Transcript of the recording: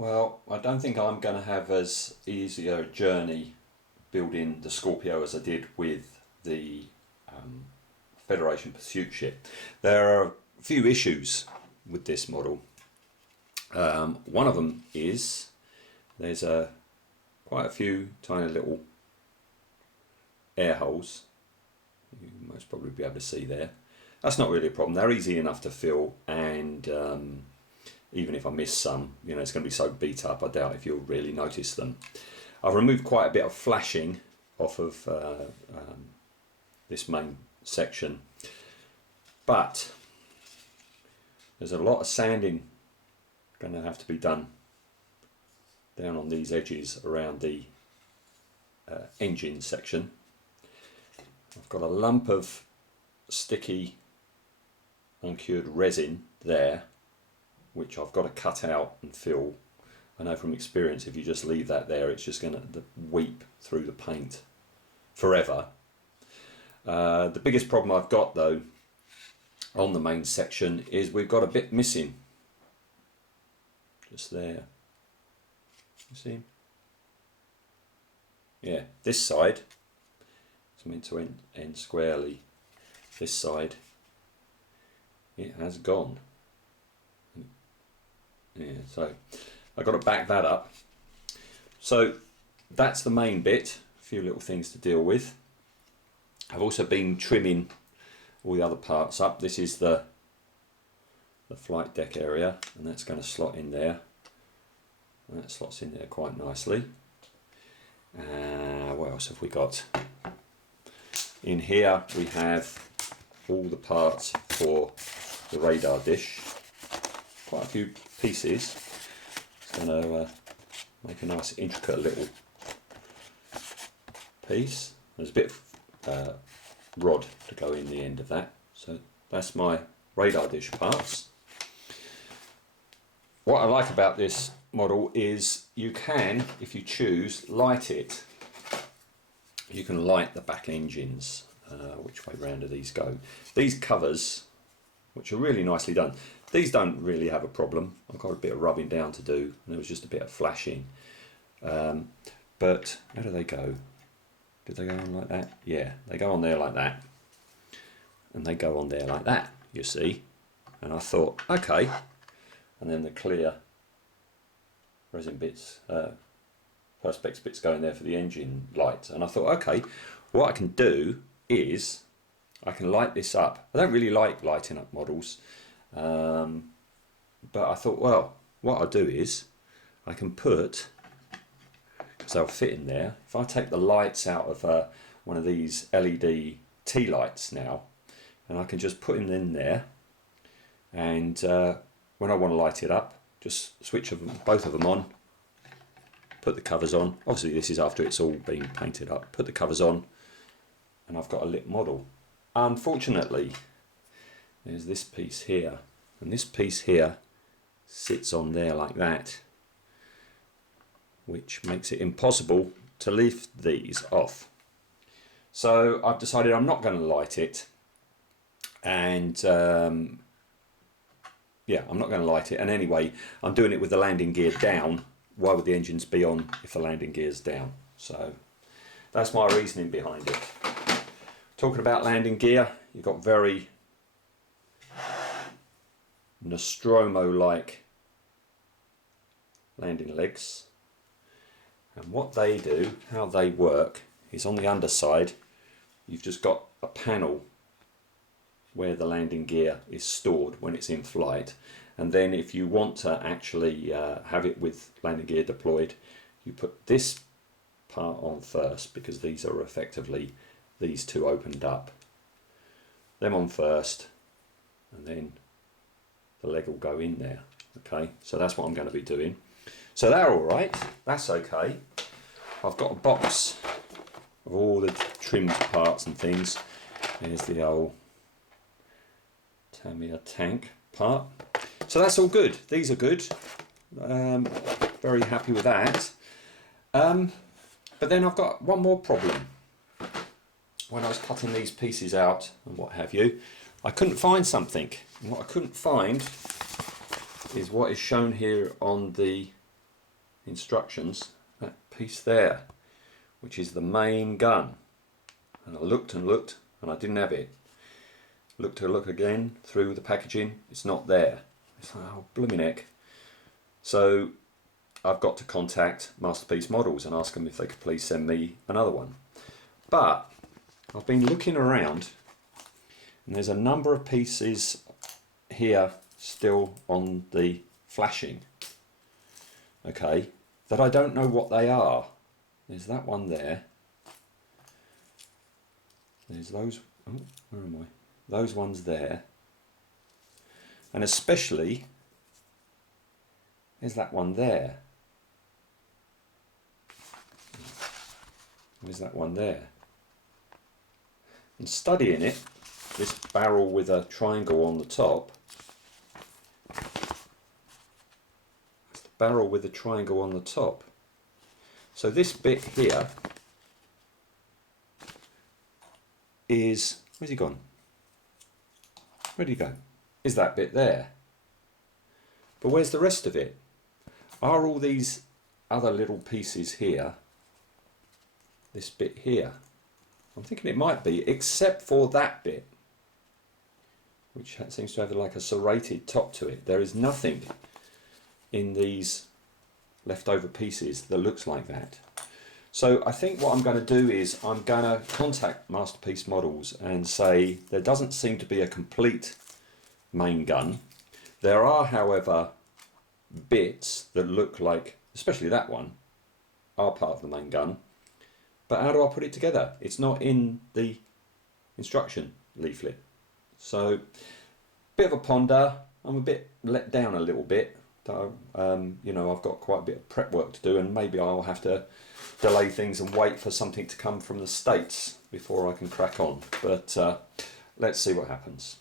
Well, I don't think I'm going to have as easy a journey building the Scorpio as I did with the Federation Pursuit ship. There are a few issues with this model. One of them is there's quite a few tiny little air holes. You most probably be able to see there. That's not really a problem. They're easy enough to fill, and even if I miss some, you know, it's going to be so beat up, I doubt if you'll really notice them. I've removed quite a bit of flashing off of this main section, but there's a lot of sanding going to have to be done down on these edges around the engine section. I've got a lump of sticky uncured resin there, which I've got to cut out and fill. I know from experience, if you just leave that there, it's just going to weep through the paint forever. The biggest problem I've got though on the main section is we've got a bit missing just there. You see? Yeah, this side it's meant to end squarely. This side, it has gone. Yeah, so I've got to back that up. So that's the main bit. A few little things to deal with. I've also been trimming all the other parts up. This is the flight deck area, and that's going to slot in there. And that slots in there quite nicely. What else have we got? In here we have all the parts for the radar dish. Quite a few pieces. It's going to make a nice intricate little piece. There's a bit of rod to go in the end of that. So that's my radar dish parts. What I like about this model is you can, if you choose, light it. You can light the back engines. Which way round do these go? These covers, which are really nicely done, these don't really have a problem. I've got a bit of rubbing down to do, and there was just a bit of flashing. But how do they go? Did they go on like that? Yeah, they go on there like that, and they go on there like that, you see. And I thought, okay, and then the clear resin bits, perspex bits going there for the engine light. And I thought, okay, what I can do is I can light this up. I don't really like lighting up models, but I thought, well, what I'll do is I can put, because they'll fit in there, if I take the lights out of one of these LED tea lights now, and I can just put them in there, and when I want to light it up, just switch both of them on, put the covers on. Obviously this is after it's all been painted up. Put the covers on, and I've got a lit model. Unfortunately, there's this piece here, and this piece here sits on there like that, which makes it impossible to lift these off. So I've decided I'm not going to light it, and yeah, I'm not going to light it. And anyway, I'm doing it with the landing gear down. Why would the engines be on if the landing gear's down? So that's my reasoning behind it. Talking about landing gear, you've got very Nostromo-like landing legs, and what they do, how they work, is on the underside you've just got a panel where the landing gear is stored when it's in flight, and then if you want to actually have it with landing gear deployed, you put this part on first, because these are effectively these two opened up, them on first, and then the leg will go in there. Okay, so that's what I'm going to be doing. So they're all right, that's okay. I've got a box of all the trimmed parts and things. There's the old Tamiya tank part. So that's all good. These are good. Very happy with that. But then I've got one more problem. When I was cutting these pieces out and what have you, I couldn't find something. And what I couldn't find is what is shown here on the instructions, that piece there, which is the main gun. And I looked and looked and I didn't have it. Look again through the packaging, it's not there. It's like, oh blooming heck. So I've got to contact Masterpiece Models and ask them if they could please send me another one. But I've been looking around and there's a number of pieces here still on the flashing, okay, that I don't know what they are. There's that one there. There's those, oh, where am I? Those ones there. And especially, there's that one there. There's that one there. And studying it, this barrel with a triangle on the top, it's the barrel with the triangle on the top. So this bit here is, where's he gone? Where'd he go? Is that bit there? But where's the rest of it? Are all these other little pieces here, this bit here? I'm thinking it might be, except for that bit, which seems to have like a serrated top to it. There is nothing in these leftover pieces that looks like that. So I think what I'm going to do is I'm going to contact Masterpiece Models and say there doesn't seem to be a complete main gun. There are, however, bits that look like, especially that one, are part of the main gun. But how do I put it together? It's not in the instruction leaflet. So, bit of a ponder. I'm a bit let down a little bit. You know, I've got quite a bit of prep work to do, and maybe I'll have to delay things and wait for something to come from the States before I can crack on. But let's see what happens.